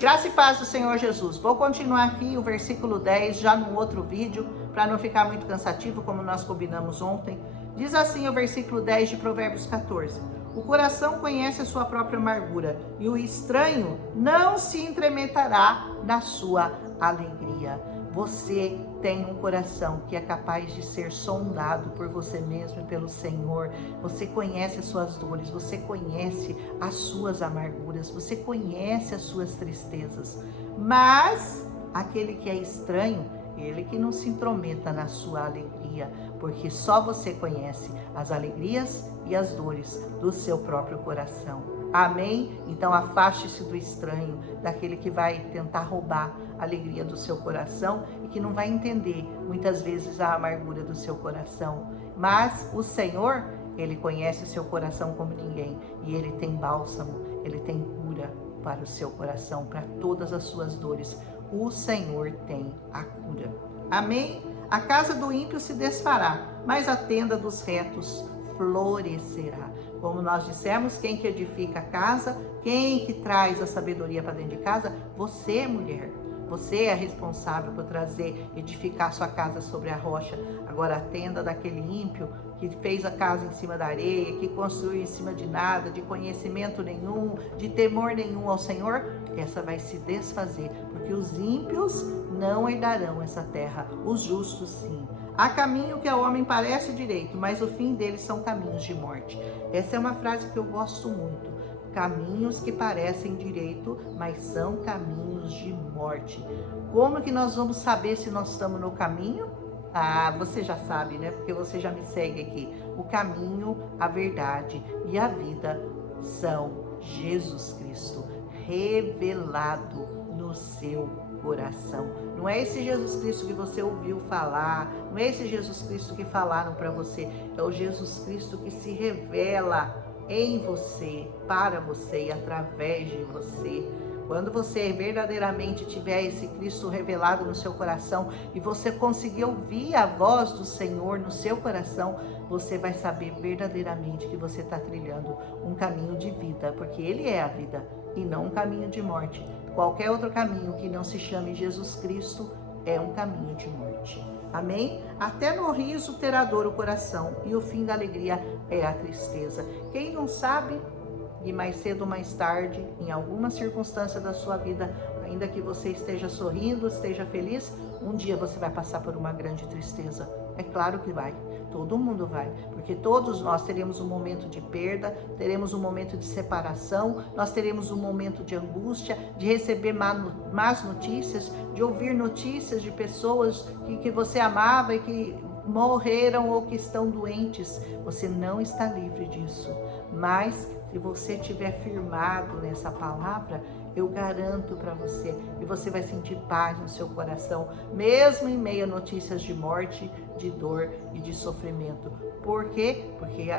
Graça e paz do Senhor Jesus. Vou continuar aqui o versículo 10, já no outro vídeo, para não ficar muito cansativo, como nós combinamos ontem. Diz assim o versículo 10 de Provérbios 14. O coração conhece a sua própria amargura, e o estranho não se entremeterá na sua alegria. Você tem um coração que é capaz de ser sondado por você mesmo e pelo Senhor. Você conhece as suas dores, você conhece as suas amarguras, você conhece as suas tristezas. Mas aquele que é estranho, ele que não se intrometa na sua alegria, porque só você conhece as alegrias e as dores do seu próprio coração. Amém? Então afaste-se do estranho, daquele que vai tentar roubar a alegria do seu coração e que não vai entender muitas vezes a amargura do seu coração. Mas o Senhor, Ele conhece o seu coração como ninguém e Ele tem bálsamo, Ele tem cura para o seu coração, para todas as suas dores. O Senhor tem a cura. Amém? A casa do ímpio se desfará, mas a tenda dos retos florescerá. Como nós dissemos, quem que edifica a casa, quem que traz a sabedoria para dentro de casa? Você, mulher. Você é responsável por edificar sua casa sobre a rocha. Agora a tenda daquele ímpio que fez a casa em cima da areia, que construiu em cima de nada, de conhecimento nenhum, de temor nenhum ao Senhor, essa vai se desfazer, porque os ímpios não herdarão essa terra, os justos sim. Há caminho que ao homem parece direito, mas o fim deles são caminhos de morte. Essa é uma frase que eu gosto muito. Caminhos que parecem direito, mas são caminhos de morte. Como que nós vamos saber se nós estamos no caminho? Ah, você já sabe, né? Porque você já me segue aqui. O caminho, a verdade e a vida são Jesus Cristo, revelado no seu coração. Não é esse Jesus Cristo que você ouviu falar, não é esse Jesus Cristo que falaram para você, é o Jesus Cristo que se revela em você, para você e através de você. Quando você verdadeiramente tiver esse Cristo revelado no seu coração e você conseguir ouvir a voz do Senhor no seu coração, você vai saber verdadeiramente que você está trilhando um caminho de vida, porque Ele é a vida e não um caminho de morte. Qualquer outro caminho que não se chame Jesus Cristo é um caminho de morte. Amém? Até no riso terá dor o coração e o fim da alegria é a tristeza. Quem não sabe, e mais cedo ou mais tarde, em alguma circunstância da sua vida, ainda que você esteja sorrindo, esteja feliz, um dia você vai passar por uma grande tristeza. É claro que vai, todo mundo vai, porque todos nós teremos um momento de perda, teremos um momento de separação, nós teremos um momento de angústia, de receber más notícias, de ouvir notícias de pessoas que você amava e que morreram ou que estão doentes. Você não está livre disso, mas se você estiver firmado nessa palavra, eu garanto para você, e você vai sentir paz no seu coração, mesmo em meio a notícias de morte, de dor e de sofrimento. Por quê? Porque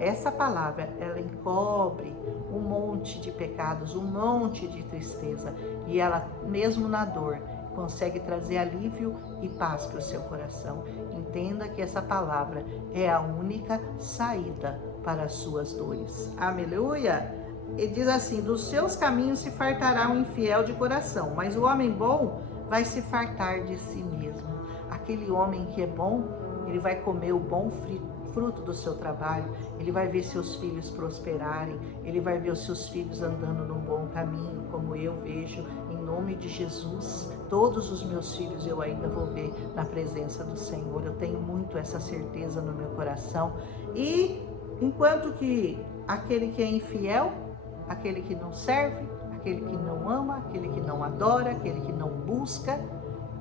essa palavra, ela encobre um monte de pecados, um monte de tristeza, e ela, mesmo na dor, consegue trazer alívio e paz para o seu coração. Entenda que essa palavra é a única saída para as suas dores. Aleluia! E diz assim: dos seus caminhos se fartará um infiel de coração, mas o homem bom vai se fartar de si mesmo. Aquele homem que é bom, ele vai comer o bom fruto do seu trabalho, ele vai ver seus filhos prosperarem, ele vai ver os seus filhos andando num bom caminho, como eu vejo, em nome de Jesus. Todos os meus filhos eu ainda vou ver na presença do Senhor, eu tenho muito essa certeza no meu coração. E enquanto que aquele que é infiel, aquele que não serve, aquele que não ama, aquele que não adora, aquele que não busca,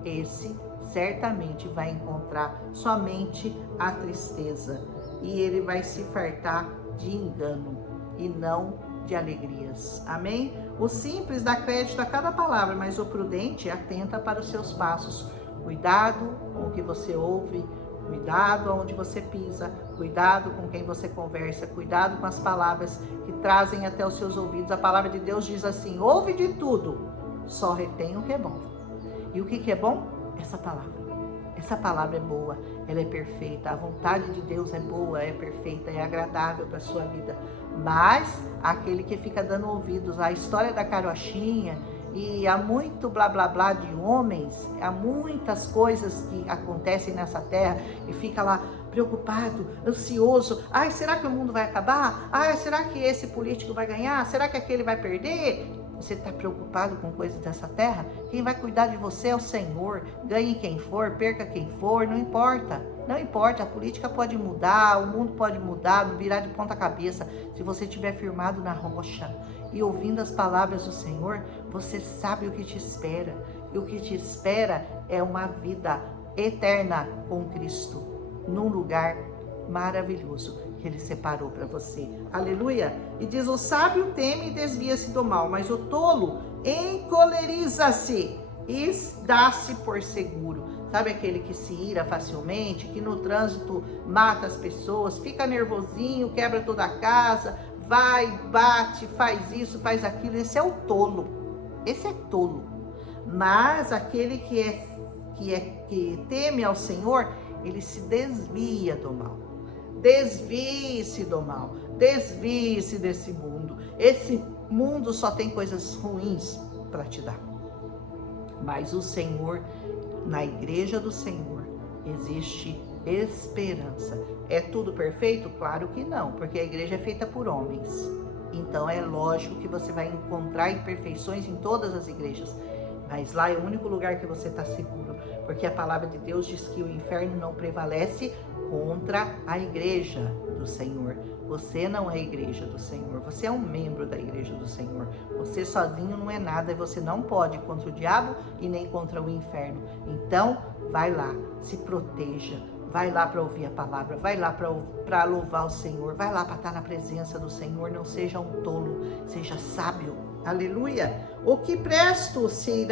esse certamente vai encontrar somente a tristeza e ele vai se fartar de engano e não de alegrias. Amém? O simples dá crédito a cada palavra, mas o prudente atenta para os seus passos. Cuidado com o que você ouve, cuidado aonde você pisa, cuidado com quem você conversa, cuidado com as palavras que trazem até os seus ouvidos. A palavra de Deus diz assim: ouve de tudo, só retém o que é bom. E o que é bom? Essa palavra. Essa palavra é boa, ela é perfeita, a vontade de Deus é boa, é perfeita, é agradável para a sua vida. Mas aquele que fica dando ouvidos à história da carochinha e há muito blá blá blá de homens, há muitas coisas que acontecem nessa terra e fica lá preocupado, ansioso. Ai, será que o mundo vai acabar? Ai, será que esse político vai ganhar? Será que aquele vai perder? Você está preocupado com coisas dessa terra? Quem vai cuidar de você é o Senhor. Ganhe quem for, perca quem for, não importa. Não importa, a política pode mudar, o mundo pode mudar, virar de ponta cabeça. Se você estiver firmado na rocha e ouvindo as palavras do Senhor, você sabe o que te espera. E o que te espera é uma vida eterna com Cristo, num lugar maravilhoso que Ele separou para você. Aleluia! E diz, o sábio teme e desvia-se do mal, mas o tolo encoleriza-se e dá-se por seguro. Sabe aquele que se ira facilmente, que no trânsito mata as pessoas, fica nervosinho, quebra toda a casa, vai, bate, faz isso, faz aquilo. Esse é o tolo. Esse é tolo. Mas aquele que teme ao Senhor, ele se desvia do mal. Desvie-se do mal. Desvie-se desse mundo. Esse mundo só tem coisas ruins para te dar. Mas o Senhor, na igreja do Senhor, existe esperança. É tudo perfeito? Claro que não, porque a igreja é feita por homens. Então é lógico que você vai encontrar imperfeições em todas as igrejas. Mas lá é o único lugar que você está seguro, porque a palavra de Deus diz que o inferno não prevalece contra a igreja do Senhor. Você não é a igreja do Senhor, você é um membro da igreja do Senhor. Você sozinho não é nada e você não pode ir contra o diabo e nem contra o inferno. Então, vai lá, se proteja, vai lá para ouvir a palavra, vai lá para louvar o Senhor, vai lá para estar na presença do Senhor. Não seja um tolo, seja sábio. Aleluia! O que presto se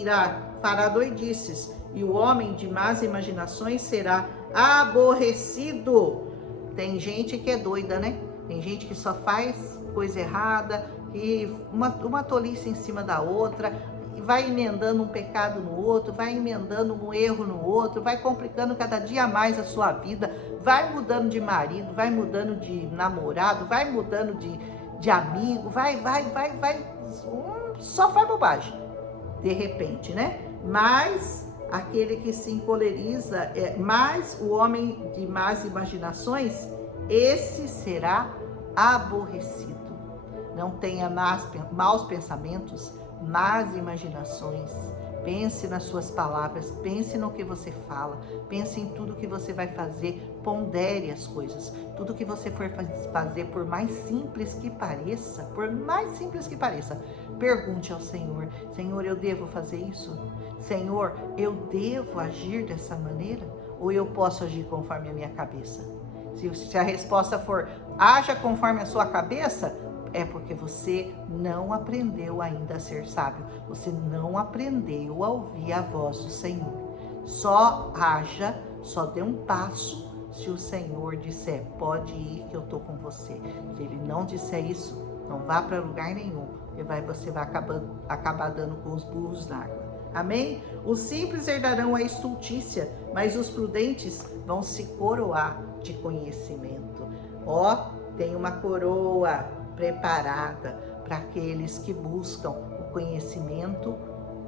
irá fará doidices, e o homem de más imaginações será aborrecido. Tem gente que é doida, né? Tem gente que só faz coisa errada, e uma tolice em cima da outra, e vai emendando um pecado no outro, vai emendando um erro no outro, vai complicando cada dia mais a sua vida, vai mudando de marido, vai mudando de namorado, vai mudando de amigo, só faz bobagem, de repente, né? Mas aquele que se encoleriza, mas o homem de más imaginações, esse será aborrecido. Não tenha maus pensamentos, más imaginações. Pense nas suas palavras, pense no que você fala, pense em tudo que você vai fazer, pondere as coisas. Tudo que você for fazer, por mais simples que pareça, pergunte ao Senhor: Senhor, eu devo fazer isso? Senhor, eu devo agir dessa maneira? Ou eu posso agir conforme a minha cabeça? Se a resposta for, haja conforme a sua cabeça, é porque você não aprendeu ainda a ser sábio. Você não aprendeu a ouvir a voz do Senhor. Só haja, só dê um passo se o Senhor disser, pode ir que eu estou com você. Se Ele não disser isso, não vá para lugar nenhum, porque você vai acabar dando com os burros na água. Amém? Os simples herdarão a estultícia, mas os prudentes vão se coroar de conhecimento. Tem uma coroa preparada para aqueles que buscam o conhecimento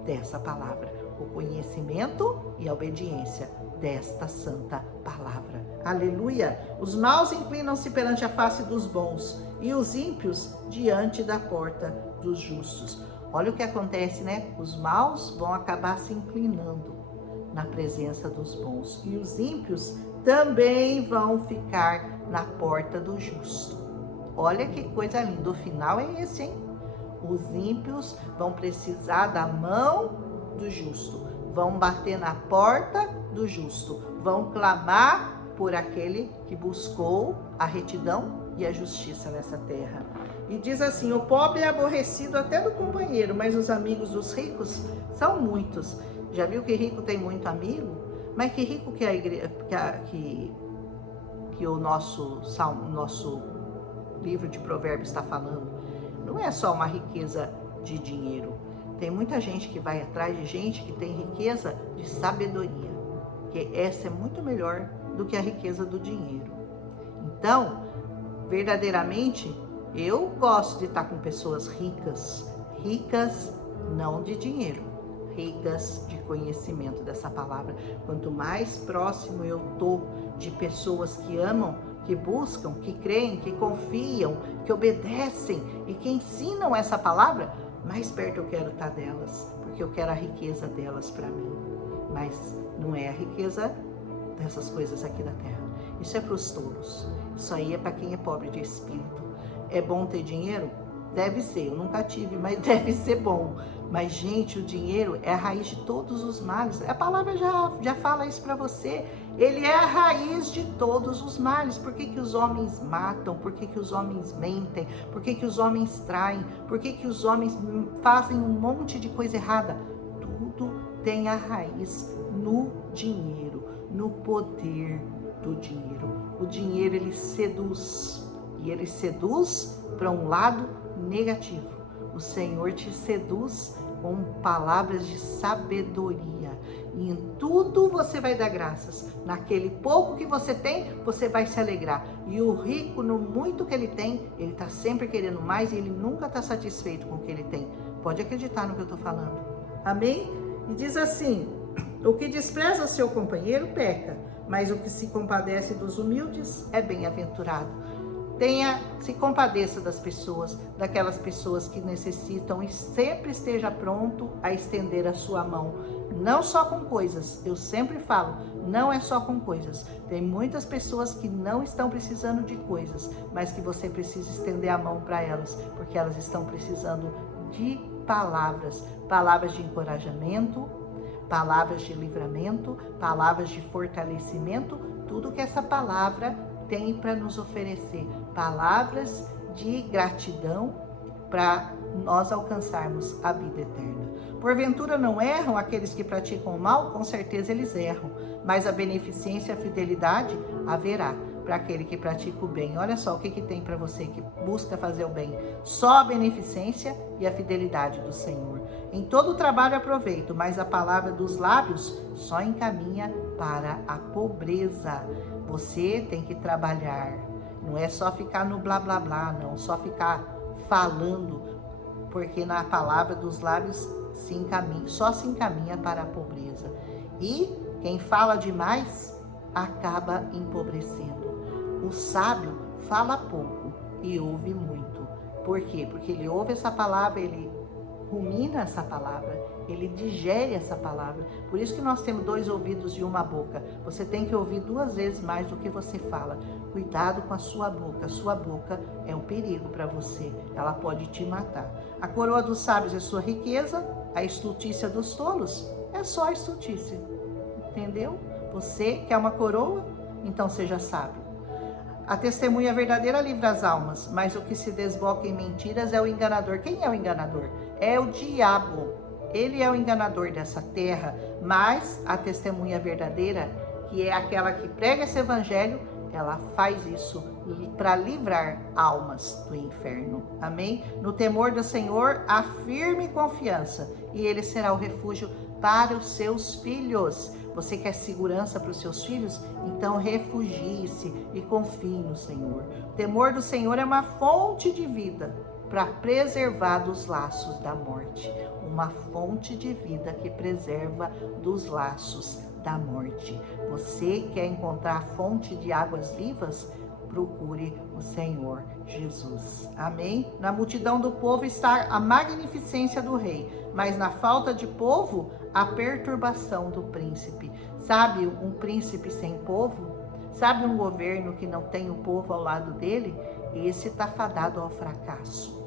dessa palavra, o conhecimento e a obediência desta santa palavra. Aleluia! Os maus inclinam-se perante a face dos bons e os ímpios diante da porta dos justos. Olha o que acontece, né? Os maus vão acabar se inclinando na presença dos bons e os ímpios também vão ficar na porta do justo. Olha que coisa linda, o final é esse, hein? Os ímpios vão precisar da mão do justo, vão bater na porta do justo, vão clamar por aquele que buscou a retidão e a justiça nessa terra. E diz assim, o pobre é aborrecido até do companheiro, mas os amigos dos ricos são muitos. Já viu que rico tem muito amigo? Mas que rico que a igreja, que o nosso livro de Provérbios está falando, não é só uma riqueza de dinheiro. Tem muita gente que vai atrás de gente que tem riqueza de sabedoria. porque essa é muito melhor do que a riqueza do dinheiro. Então, verdadeiramente, eu gosto de estar com pessoas ricas, ricas não de dinheiro, ricas de conhecimento dessa palavra. Quanto mais próximo eu tô de pessoas que amam, que buscam, que creem, que confiam, que obedecem e que ensinam essa palavra, mais perto eu quero estar delas, porque eu quero a riqueza delas para mim. Mas não é a riqueza dessas coisas aqui da terra. Isso é para os tolos. Isso aí é para quem é pobre de espírito. É bom ter dinheiro? Deve ser. Eu nunca tive, mas deve ser bom. Mas, gente, o dinheiro é a raiz de todos os males. A palavra já fala isso para você. Ele é a raiz de todos os males. Por que os homens matam? Por que os homens mentem? Por que os homens traem? Por que os homens fazem um monte de coisa errada? Tudo tem a raiz no dinheiro, no poder do dinheiro. O dinheiro, ele seduz. E ele seduz para um lado negativo. O Senhor te seduz com palavras de sabedoria. E em tudo você vai dar graças. Naquele pouco que você tem, você vai se alegrar. E o rico, no muito que ele tem, ele está sempre querendo mais e ele nunca está satisfeito com o que ele tem. Pode acreditar no que eu estou falando. Amém? E diz assim: o que despreza seu companheiro peca, mas o que se compadece dos humildes é bem-aventurado. Se compadeça das pessoas, daquelas pessoas que necessitam, e sempre esteja pronto a estender a sua mão. Não só com coisas, eu sempre falo, não é só com coisas. Tem muitas pessoas que não estão precisando de coisas, mas que você precisa estender a mão para elas, porque elas estão precisando de palavras, palavras de encorajamento, palavras de livramento, palavras de fortalecimento, tudo que essa palavra tem para nos oferecer, palavras de gratidão para nós alcançarmos a vida eterna. Porventura não erram aqueles que praticam o mal? Com certeza eles erram, mas a beneficência e a fidelidade haverá para aquele que pratica o bem. Olha só o que tem para você que busca fazer o bem: só a beneficência e a fidelidade do Senhor. Em todo o trabalho aproveito, mas a palavra dos lábios só encaminha para a pobreza. Você tem que trabalhar, não é só ficar no blá blá blá, não, só ficar falando, porque na palavra dos lábios só se encaminha para a pobreza. E quem fala demais acaba empobrecendo. O sábio fala pouco e ouve muito. Por quê? Porque ele ouve essa palavra, ele rumina essa palavra, ele digere essa palavra. Por isso que nós temos 2 ouvidos e uma boca. Você tem que ouvir 2 vezes mais do que você fala. Cuidado com a sua boca. A sua boca é um perigo para você. Ela pode te matar. A coroa dos sábios é sua riqueza. A estultícia dos tolos é só a estultícia. Entendeu? Você quer uma coroa? Então seja sábio. A testemunha verdadeira livra as almas, mas o que se desboca em mentiras é o enganador. Quem é o enganador? É o diabo. Ele é o enganador dessa terra, mas a testemunha verdadeira, que é aquela que prega esse evangelho, ela faz isso para livrar almas do inferno. Amém? No temor do Senhor, há firme confiança, e ele será o refúgio para os seus filhos. Você quer segurança para os seus filhos? Então refugie-se e confie no Senhor. O temor do Senhor é uma fonte de vida para preservar dos laços da morte. Uma fonte de vida que preserva dos laços da morte. Você quer encontrar a fonte de águas vivas? Procure o Senhor Jesus. Amém? Na multidão do povo está a magnificência do rei, mas na falta de povo, a perturbação do príncipe. Sabe um príncipe sem povo? Sabe um governo que não tem o povo ao lado dele? Esse está fadado ao fracasso.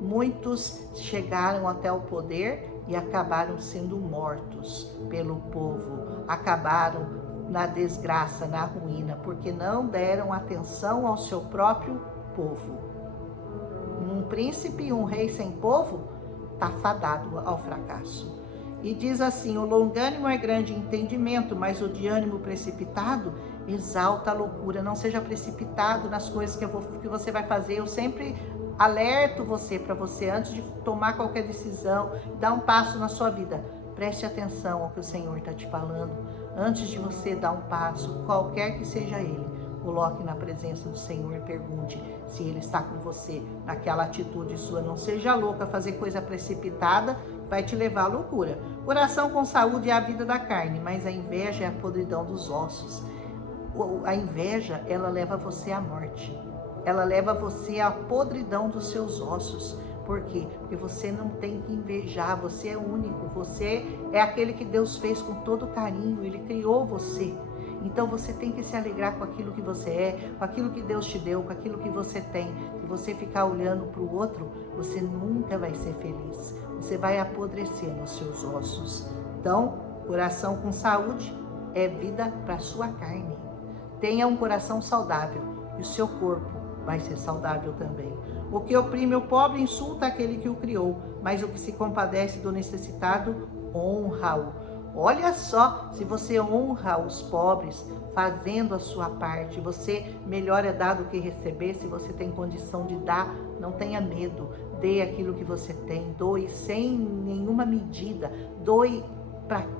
Muitos chegaram até o poder e acabaram sendo mortos pelo povo. Acabaram na desgraça, na ruína, porque não deram atenção ao seu próprio povo. Um príncipe e um rei sem povo está fadado ao fracasso. E diz assim: o longânimo é grande entendimento, mas o de ânimo precipitado exalta a loucura. Não seja precipitado nas coisas que você vai fazer. Eu sempre alerto você, para você, antes de tomar qualquer decisão, dar um passo na sua vida, preste atenção ao que o Senhor está te falando. Antes de você dar um passo, qualquer que seja ele, coloque na presença do Senhor e pergunte se Ele está com você naquela atitude sua. Não seja louca, fazer coisa precipitada vai te levar à loucura. Coração com saúde é a vida da carne, mas a inveja é a podridão dos ossos. A inveja, ela leva você à morte. Ela leva você à podridão dos seus ossos. Por quê? Porque você não tem que invejar, você é único, você é aquele que Deus fez com todo carinho, Ele criou você. Então você tem que se alegrar com aquilo que você é, com aquilo que Deus te deu, com aquilo que você tem. Se você ficar olhando para o outro, você nunca vai ser feliz. Você vai apodrecer nos seus ossos. Então, coração com saúde é vida para a sua carne. Tenha um coração saudável e o seu corpo vai ser saudável também. O que oprime o pobre insulta aquele que o criou, mas o que se compadece do necessitado honra-o. Olha só, se você honra os pobres fazendo a sua parte, você melhor é dar do que receber. Se você tem condição de dar, não tenha medo, dê aquilo que você tem, doe sem nenhuma medida, doe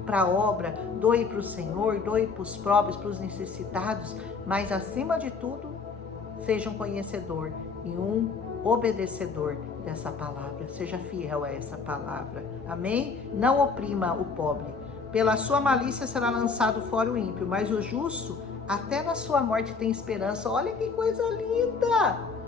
para a obra, doe para o Senhor, doe para os pobres, para os necessitados, mas acima de tudo, seja um conhecedor e um obedecedor dessa palavra, seja fiel a essa palavra, amém? Não oprima o pobre, pela sua malícia será lançado fora o ímpio, mas o justo, até na sua morte tem esperança. Olha que coisa linda!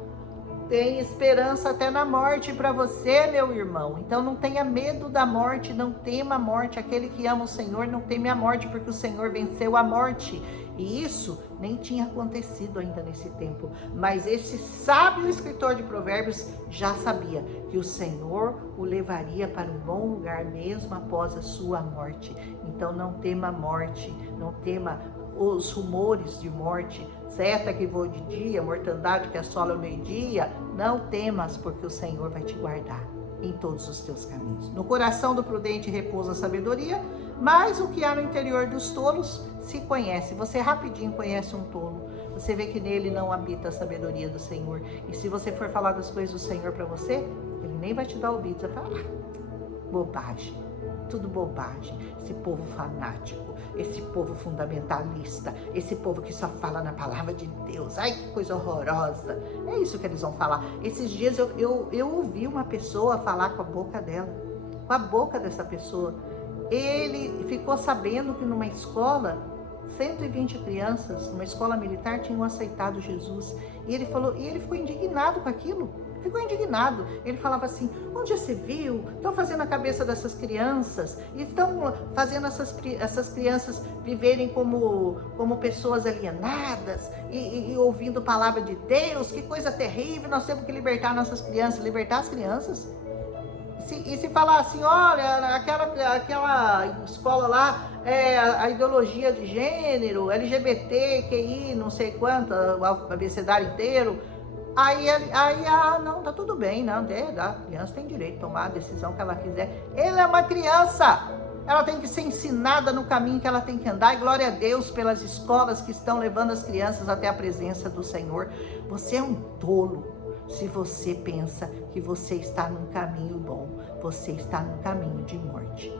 Tem esperança até na morte para você, meu irmão. Então não tenha medo da morte, não tema a morte. Aquele que ama o Senhor não teme a morte, porque o Senhor venceu a morte. E isso nem tinha acontecido ainda nesse tempo. Mas esse sábio escritor de Provérbios já sabia que o Senhor o levaria para um bom lugar mesmo após a sua morte. Então não tema a morte, não tema os rumores de morte, seta que voa de dia, mortandade que assola ao meio-dia. Não temas, porque o Senhor vai te guardar em todos os teus caminhos. No coração do prudente repousa a sabedoria, mas o que há no interior dos tolos se conhece. Você rapidinho conhece um tolo. Você vê que nele não habita a sabedoria do Senhor. E se você for falar das coisas do Senhor para você, ele nem vai te dar ouvido. Você vai falar, bobagem, tudo bobagem. Esse povo fanático, esse povo fundamentalista, esse povo que só fala na palavra de Deus. Ai, que coisa horrorosa. É isso que eles vão falar. Esses dias eu ouvi uma pessoa falar com a boca dela, com a boca dessa pessoa. Ele ficou sabendo que numa escola, 120 crianças, numa escola militar, tinham aceitado Jesus. E ele ficou indignado com aquilo. Ficou indignado. Ele falava assim, onde já se viu? Estão fazendo a cabeça dessas crianças. E estão fazendo essas crianças viverem como pessoas alienadas. E ouvindo a palavra de Deus. Que coisa terrível. Nós temos que libertar nossas crianças. Libertar as crianças? E se falar assim, olha, aquela escola lá, a ideologia de gênero, LGBT, QI, não sei quanto, o abecedário inteiro, aí não, tá tudo bem, não, a criança tem direito de tomar a decisão que ela quiser. Ela é uma criança, ela tem que ser ensinada no caminho que ela tem que andar, e glória a Deus pelas escolas que estão levando as crianças até a presença do Senhor. Você é um tolo se você pensa que você está num caminho bom, você está num caminho de morte.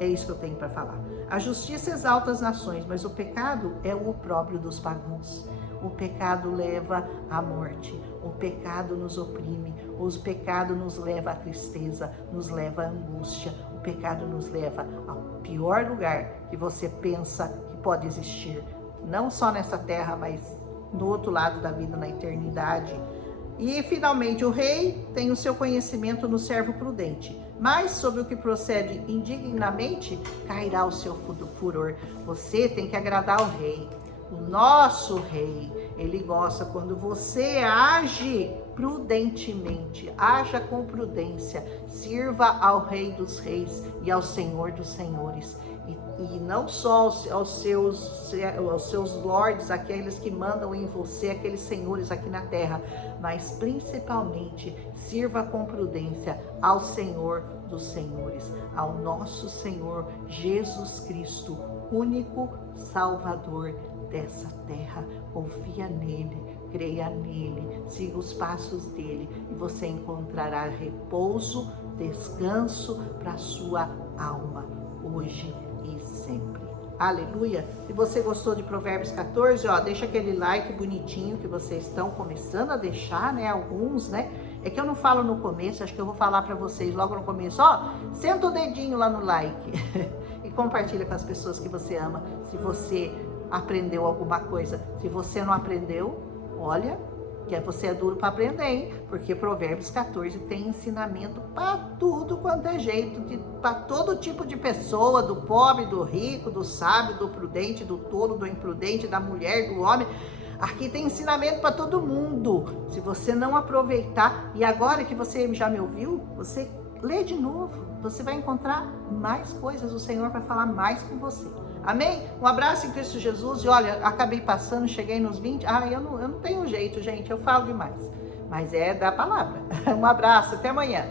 É isso que eu tenho para falar. A justiça exalta as nações, mas o pecado é o opróbrio dos pagãos. O pecado leva à morte, o pecado nos oprime, o pecado nos leva à tristeza, nos leva à angústia, o pecado nos leva ao pior lugar que você pensa que pode existir, não só nessa terra, mas do outro lado da vida, na eternidade. E, finalmente, o rei tem o seu conhecimento no servo prudente, mas sobre o que procede indignamente, cairá o seu furor. Você tem que agradar ao rei. O nosso rei, ele gosta quando você age prudentemente, haja com prudência, sirva ao Rei dos Reis e ao Senhor dos Senhores. E não só aos seus lords, aqueles que mandam em você, aqueles senhores aqui na terra, mas principalmente sirva com prudência ao Senhor dos Senhores, ao nosso Senhor Jesus Cristo, único Salvador dessa terra. Confia nele, creia nele, siga os passos dele e você encontrará repouso, descanso para a sua alma, hoje e sempre. Aleluia. Se você gostou de Provérbios 14, ó, deixa aquele like bonitinho que vocês estão começando a deixar, né? Alguns, né? É que eu não falo no começo, acho que eu vou falar para vocês logo no começo. Ó, senta o dedinho lá no like e compartilha com as pessoas que você ama. Se você aprendeu alguma coisa, se você não aprendeu, olha, que você é duro para aprender, hein? Porque Provérbios 14 tem ensinamento para tudo quanto é jeito, para todo tipo de pessoa, do pobre, do rico, do sábio, do prudente, do tolo, do imprudente, da mulher, do homem. Aqui tem ensinamento para todo mundo. Se você não aproveitar, e agora que você já me ouviu, você lê de novo, você vai encontrar mais coisas, o Senhor vai falar mais com você. Amém? Um abraço em Cristo Jesus. E olha, acabei passando, cheguei nos 20. Eu não tenho jeito, gente, eu falo demais. Mas é da palavra. Um abraço, até amanhã.